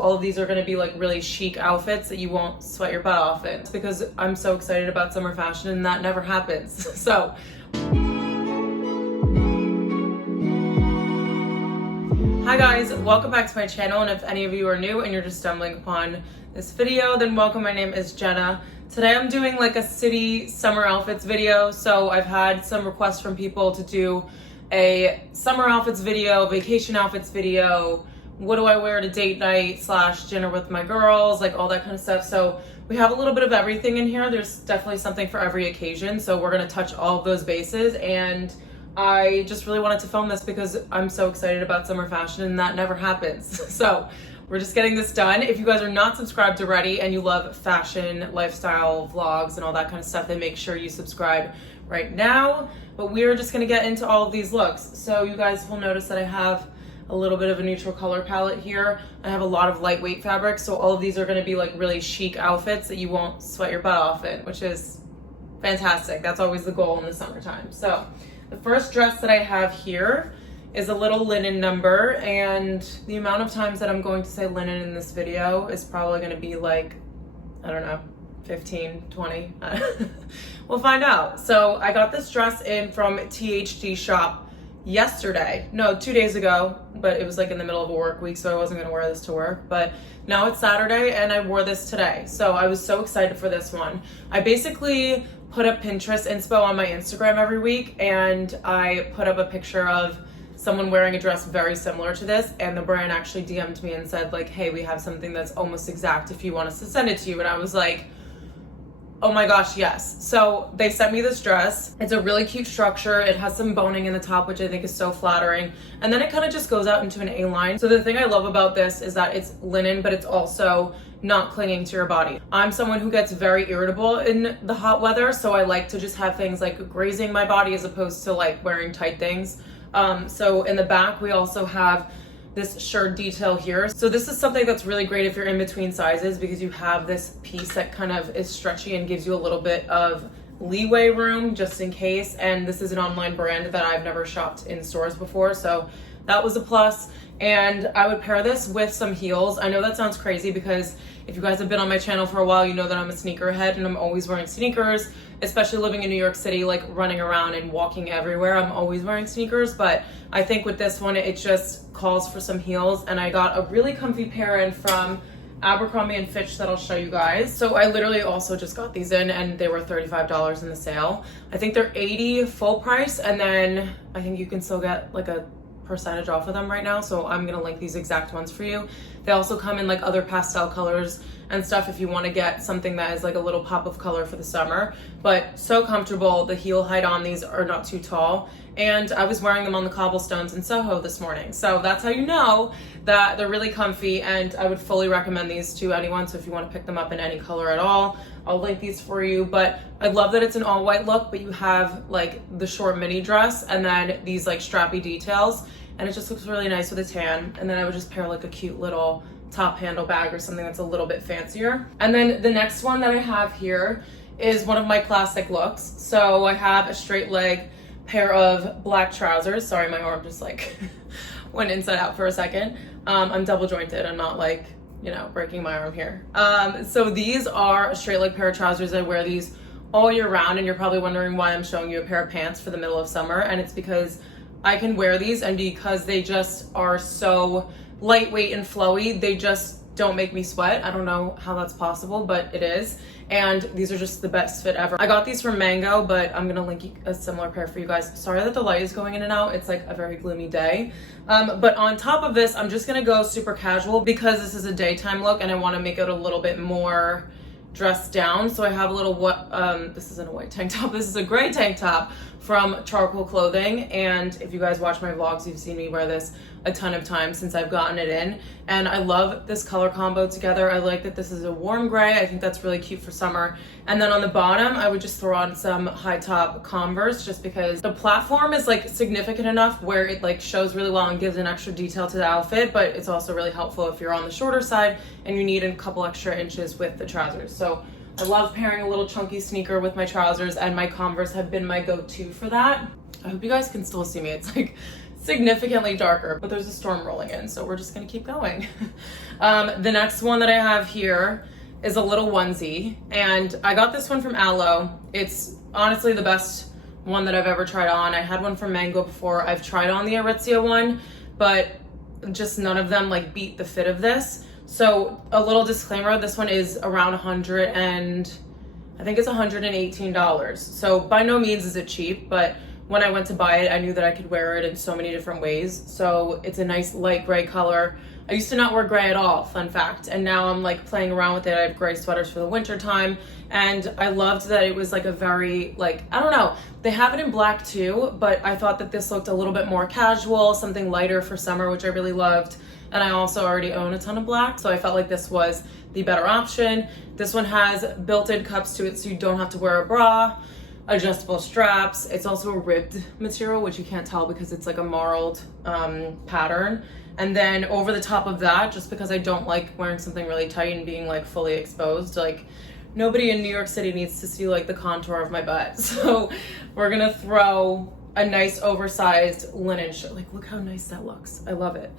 All of these are gonna be like really chic outfits that you won't sweat your butt off in. It's because I'm so excited about summer fashion and that never happens. So. Hi guys, welcome back to my channel, and if any of you are new and you're just stumbling upon this video, then welcome. My name is Jenna. Today I'm doing like a city summer outfits video. So I've had some requests from people to do a summer outfits video, vacation outfits video, what do I wear to date night / dinner with my girls, like all that kind of stuff. So we have a little bit of everything in here. There's definitely something for every occasion. So we're gonna touch all of those bases, and I just really wanted to film this because I'm so excited about summer fashion and that never happens. So we're just getting this done. If you guys are not subscribed already and you love fashion, lifestyle, vlogs, and all that kind of stuff, then make sure you subscribe right now. But we're just gonna get into all of these looks. So you guys will notice that I have a little bit of a neutral color palette here. I have a lot of lightweight fabrics, so all of these are gonna be like really chic outfits that you won't sweat your butt off in, which is fantastic. That's always the goal in the summertime. So the first dress that I have here is a little linen number, and the amount of times that I'm going to say linen in this video is probably gonna be like, I don't know, 15, 20. We'll find out. So I got this dress in from THD shop yesterday, no, 2 days ago, but it was like in the middle of a work week, so I wasn't gonna wear this to work. But now it's Saturday and I wore this today, so I was so excited for this one. I basically put up Pinterest inspo on my Instagram every week, and I put up a picture of someone wearing a dress very similar to this, and the brand actually DM'd me and said like, hey, we have something that's almost exact if you want us to send it to you. And I was like, oh my gosh, yes. So they sent me this dress. It's a really cute structure. It has some boning in the top, which I think is so flattering. And then it kind of just goes out into an A-line. So the thing I love about this is that it's linen, but it's also not clinging to your body. I'm someone who gets very irritable in the hot weather, so I like to just have things like grazing my body as opposed to like wearing tight things. So in the back, we also have this shirred detail here. So this is something that's really great if you're in between sizes, because you have this piece that kind of is stretchy and gives you a little bit of leeway room just in case. And this is an online brand that I've never shopped in stores before, so that was a plus. And I would pair this with some heels. I know that sounds crazy because if you guys have been on my channel for a while, you know that I'm a sneakerhead and I'm always wearing sneakers, especially living in New York City, like running around and walking everywhere. I'm always wearing sneakers, but I think with this one, it just calls for some heels. And I got a really comfy pair in from Abercrombie & Fitch that I'll show you guys. So I literally also just got these in, and they were $35 in the sale. I think they're $80 full price, and then I think you can still get like a percentage off of them right now, so I'm gonna link these exact ones for you. They also come in like other pastel colors and stuff if you want to get something that is like a little pop of color for the summer. But so comfortable. The heel height on these are not too tall, and I was wearing them on the cobblestones in Soho this morning, so that's how you know that they're really comfy. And I would fully recommend these to anyone, so if you want to pick them up in any color at all, I'll link these for you. But I love that it's an all white look, but you have like the short mini dress and then these like strappy details, and it just looks really nice with a tan. And then I would just pair like a cute little top handle bag or something that's a little bit fancier. And then the next one that I have here is one of my classic looks. So I have a straight leg pair of black trousers. Sorry, my arm just like went inside out for a second. I'm double jointed. I'm not like, you know, breaking my arm here. So these are a straight leg pair of trousers. I wear these all year round, and you're probably wondering why I'm showing you a pair of pants for the middle of summer. And it's because I can wear these, and because they just are so lightweight and flowy, they just don't make me sweat. I don't know how that's possible, but it is. And these are just the best fit ever. I got these from Mango, but I'm gonna link a similar pair for you guys. Sorry that the light is going in and out. It's like a very gloomy day. But on top of this, I'm just gonna go super casual because this is a daytime look and I wanna make it a little bit more dressed down. So I have a little, this isn't a white tank top, this is a gray tank top from Charcoal Clothing. And if you guys watch my vlogs, you've seen me wear this a ton of times since I've gotten it in, and I love this color combo together. I like that this is a warm gray. I think that's really cute for summer. And then on the bottom, I would just throw on some high top Converse, just because the platform is like significant enough where it like shows really well and gives an extra detail to the outfit, but it's also really helpful if you're on the shorter side and you need a couple extra inches with the trousers. So I love pairing a little chunky sneaker with my trousers, and my Converse have been my go-to for that. I hope you guys can still see me. It's like significantly darker, but there's a storm rolling in, so we're just gonna keep going. The next one that I have here is a little onesie, and I got this one from Aloe. It's honestly the best one that I've ever tried on. I had one from Mango before. I've tried on the Aritzia one, but just none of them like beat the fit of this. So a little disclaimer, this one is around I think it's $118. So by no means is it cheap, but when I went to buy it, I knew that I could wear it in so many different ways. So it's a nice light gray color. I used to not wear gray at all, fun fact, and now I'm like playing around with it. I have gray sweaters for the winter time, and I loved that it was like a very, like, I don't know, they have it in black too, but I thought that this looked a little bit more casual, something lighter for summer, which I really loved. And I also already own a ton of black, so I felt like this was the better option. This one has built-in cups to it, so you don't have to wear a bra, adjustable straps. It's also a ribbed material, which you can't tell because it's like a marled pattern. And then over the top of that, just because I don't like wearing something really tight and being like fully exposed, like nobody in New York City needs to see like the contour of my butt. So we're gonna throw a nice oversized linen shirt. Like, look how nice that looks. I love it.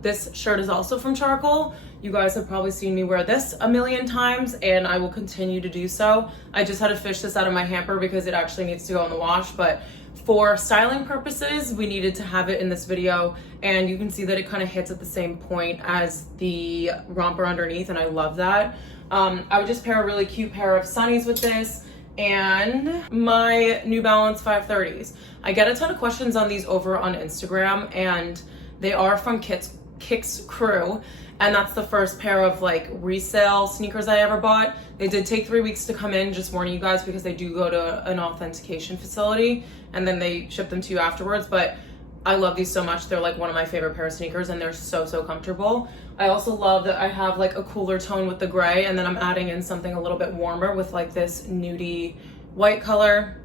This shirt is also from Charcoal. You guys have probably seen me wear this a million times, and I will continue to do so. I just had to fish this out of my hamper because it actually needs to go in the wash, but for styling purposes, we needed to have it in this video, and you can see that it kind of hits at the same point as the romper underneath, and I love that. I would just pair a really cute pair of sunnies with this and my New Balance 530s. I get a ton of questions on these over on Instagram, and they are from Kicks Crew, and that's the first pair of like resale sneakers I ever bought. They did take 3 weeks to come in, just warning you guys, because they do go to an authentication facility and then they ship them to you afterwards. But I love these so much. They're like one of my favorite pair of sneakers, and they're so comfortable. I also love that I have like a cooler tone with the gray, and then I'm adding in something a little bit warmer with like this nudie white color,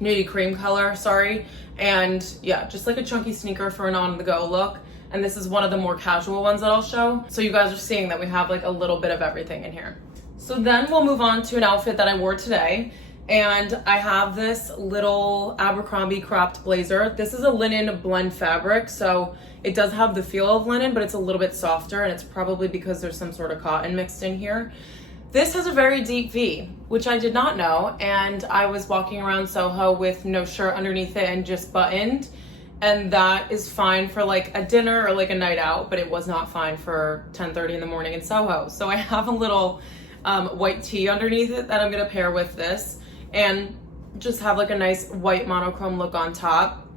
nudie cream color, sorry. And yeah, just like a chunky sneaker for an on-the-go look. And this is one of the more casual ones that I'll show. So you guys are seeing that we have like a little bit of everything in here. So then we'll move on to an outfit that I wore today. And I have this little Abercrombie cropped blazer. This is a linen blend fabric, so it does have the feel of linen, but it's a little bit softer, and it's probably because there's some sort of cotton mixed in here. This has a very deep V, which I did not know, and I was walking around Soho with no shirt underneath it and just buttoned, and that is fine for like a dinner or like a night out, but it was not fine for 10:30 in the morning in Soho. So I have a little white tee underneath it that I'm gonna pair with this, and just have like a nice white monochrome look on top.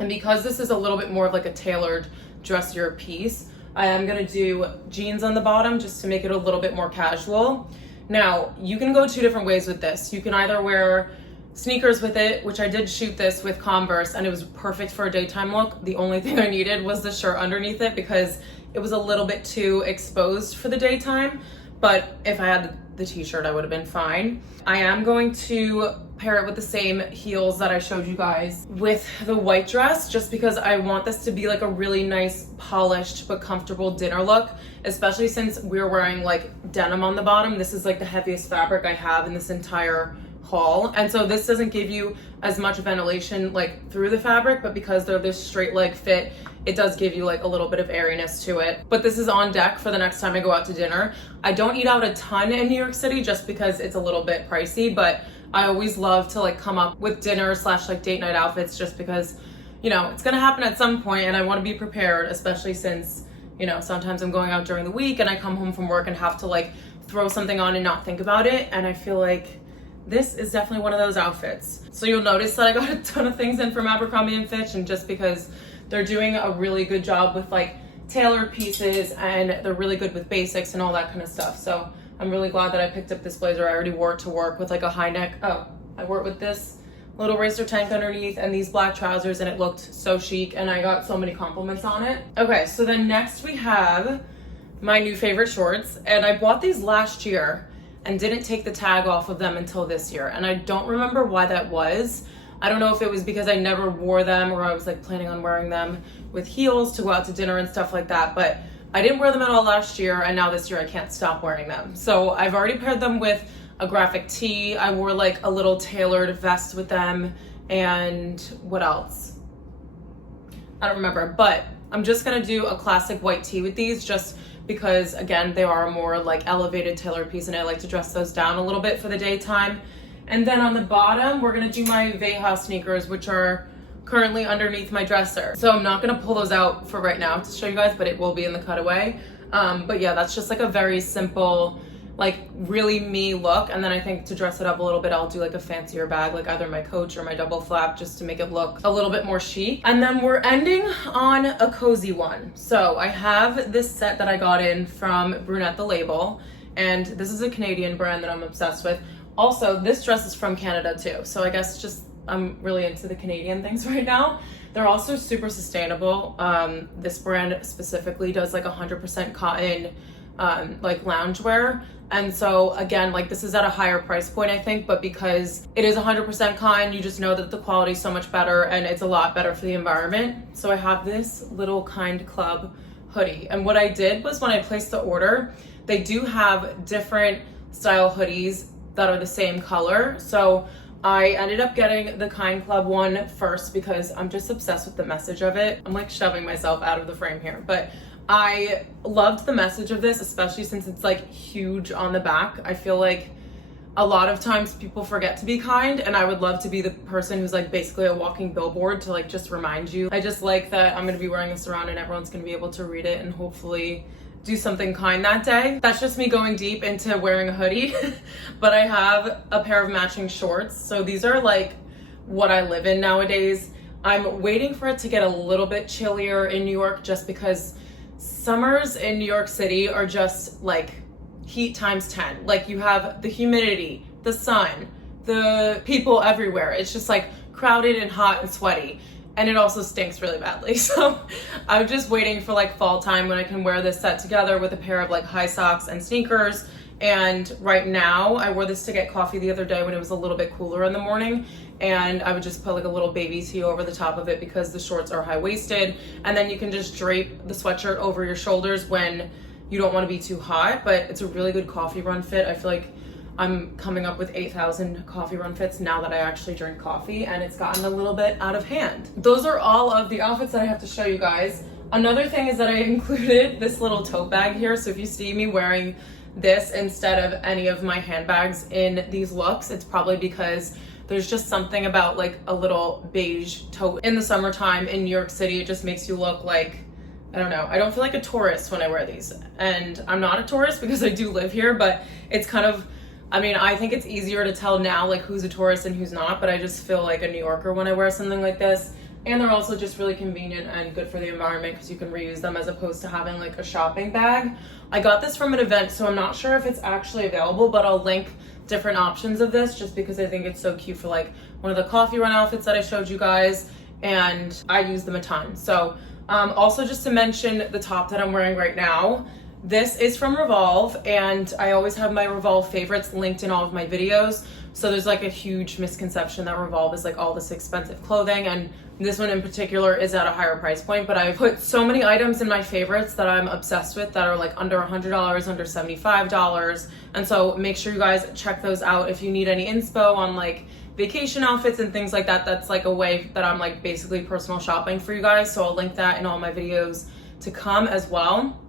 And because this is a little bit more of like a tailored dressier piece, I am gonna do jeans on the bottom just to make it a little bit more casual. Now, you can go two different ways with this. You can either wear sneakers with it, which I did shoot this with Converse, and it was perfect for a daytime look. The only thing I needed was the shirt underneath it because it was a little bit too exposed for the daytime. But if I had the t-shirt, I would have been fine. I am going to pair it with the same heels that I showed you guys with the white dress, just because I want this to be like a really nice, polished, but comfortable dinner look, especially since we're wearing like denim on the bottom. This is like the heaviest fabric I have in this entire haul. And so this doesn't give you as much ventilation like through the fabric, but because they're this straight leg fit, it does give you like a little bit of airiness to it. But this is on deck for the next time I go out to dinner. I don't eat out a ton in New York City just because it's a little bit pricey, but I always love to like come up with dinner / like date night outfits just because, you know, it's gonna happen at some point and I wanna be prepared, especially since, you know, sometimes I'm going out during the week and I come home from work and have to like throw something on and not think about it. And I feel like this is definitely one of those outfits. So you'll notice that I got a ton of things in from Abercrombie & Fitch, and just because they're doing a really good job with like tailored pieces and they're really good with basics and all that kind of stuff. So I'm really glad that I picked up this blazer. I already wore it to work with like a high neck. Oh, I wore it with this little racer tank underneath and these black trousers, and it looked so chic and I got so many compliments on it. Okay, so then next we have my new favorite shorts, and I bought these last year and didn't take the tag off of them until this year. And I don't remember why that was. I don't know if it was because I never wore them or I was like planning on wearing them with heels to go out to dinner and stuff like that, but I didn't wear them at all last year, and now this year I can't stop wearing them. So I've already paired them with a graphic tee. I wore like a little tailored vest with them, and what else? I don't remember, but I'm just gonna do a classic white tee with these just because, again, they are a more like elevated tailored piece and I like to dress those down a little bit for the daytime. And then on the bottom, we're gonna do my Veja sneakers, which are currently underneath my dresser. So I'm not gonna pull those out for right now to show you guys, but it will be in the cutaway. But yeah, that's just like a very simple, like really me look. And then I think to dress it up a little bit, I'll do like a fancier bag, like either my Coach or my double flap, just to make it look a little bit more chic. And then we're ending on a cozy one. So I have this set that I got in from Brunette the Label, and this is a Canadian brand that I'm obsessed with. Also, this dress is from Canada too. So I guess just, I'm really into the Canadian things right now. They're also super sustainable. This brand specifically does like 100% cotton, like loungewear. And so again, like this is at a higher price point, I think, but because it is 100% cotton, you just know that the quality is so much better and it's a lot better for the environment. So I have this little Kind Club hoodie. And what I did was when I placed the order, they do have different style hoodies that are the same color. So I ended up getting the Kind Club one first because I'm just obsessed with the message of it. I'm like shoving myself out of the frame here, but I loved the message of this, especially since it's like huge on the back. I feel like a lot of times people forget to be kind, and I would love to be the person who's like basically a walking billboard to like just remind you. I just like that I'm gonna be wearing this around and everyone's gonna be able to read it and hopefully do something kind that day. That's just me going deep into wearing a hoodie. But I have a pair of matching shorts. So these are like what I live in nowadays. I'm waiting for it to get a little bit chillier in New York just because summers in New York City are just like heat times 10. Like you have the humidity, the sun, the people everywhere. It's just like crowded and hot and sweaty. And it also stinks really badly. So I'm just waiting for like fall time when I can wear this set together with a pair of like high socks and sneakers. And right now I wore this to get coffee the other day when it was a little bit cooler in the morning. And I would just put like a little baby tee over the top of it because the shorts are high-waisted. And then you can just drape the sweatshirt over your shoulders when you don't want to be too hot. But it's a really good coffee run fit. I feel like I'm coming up with 8,000 coffee run fits now that I actually drink coffee, and it's gotten a little bit out of hand. Those are all of the outfits that I have to show you guys. Another thing is that I included this little tote bag here. So if you see me wearing this instead of any of my handbags in these looks, it's probably because there's just something about like a little beige tote in the summertime in New York City. It just makes you look like, I don't know, I don't feel like a tourist when I wear these. And I'm not a tourist because I do live here, but it's kind of, I mean, I think it's easier to tell now like who's a tourist and who's not, but I just feel like a New Yorker when I wear something like this. And they're also just really convenient and good for the environment because you can reuse them as opposed to having like a shopping bag. I got this from an event, so I'm not sure if it's actually available, but I'll link different options of this just because I think it's so cute for like one of the coffee run outfits that I showed you guys, and I use them a ton. So also just to mention the top that I'm wearing right now, this is from Revolve, and I always have my Revolve favorites linked in all of my videos. So there's like a huge misconception that Revolve is like all this expensive clothing, and this one in particular is at a higher price point, but I've put so many items in my favorites that I'm obsessed with that are like under $100, under $75. And so make sure you guys check those out if you need any inspo on like vacation outfits and things like that. That's like a way that I'm like basically personal shopping for you guys. So I'll link that in all my videos to come as well.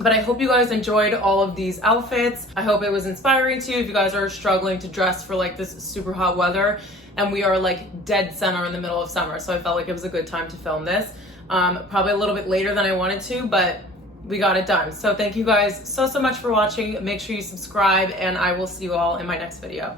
But I hope you guys enjoyed all of these outfits. I hope it was inspiring to you if you guys are struggling to dress for like this super hot weather. And we are like dead center in the middle of summer. So I felt like it was a good time to film this. Probably a little bit later than I wanted to, but we got it done. So thank you guys so much for watching. Make sure you subscribe, and I will see you all in my next video.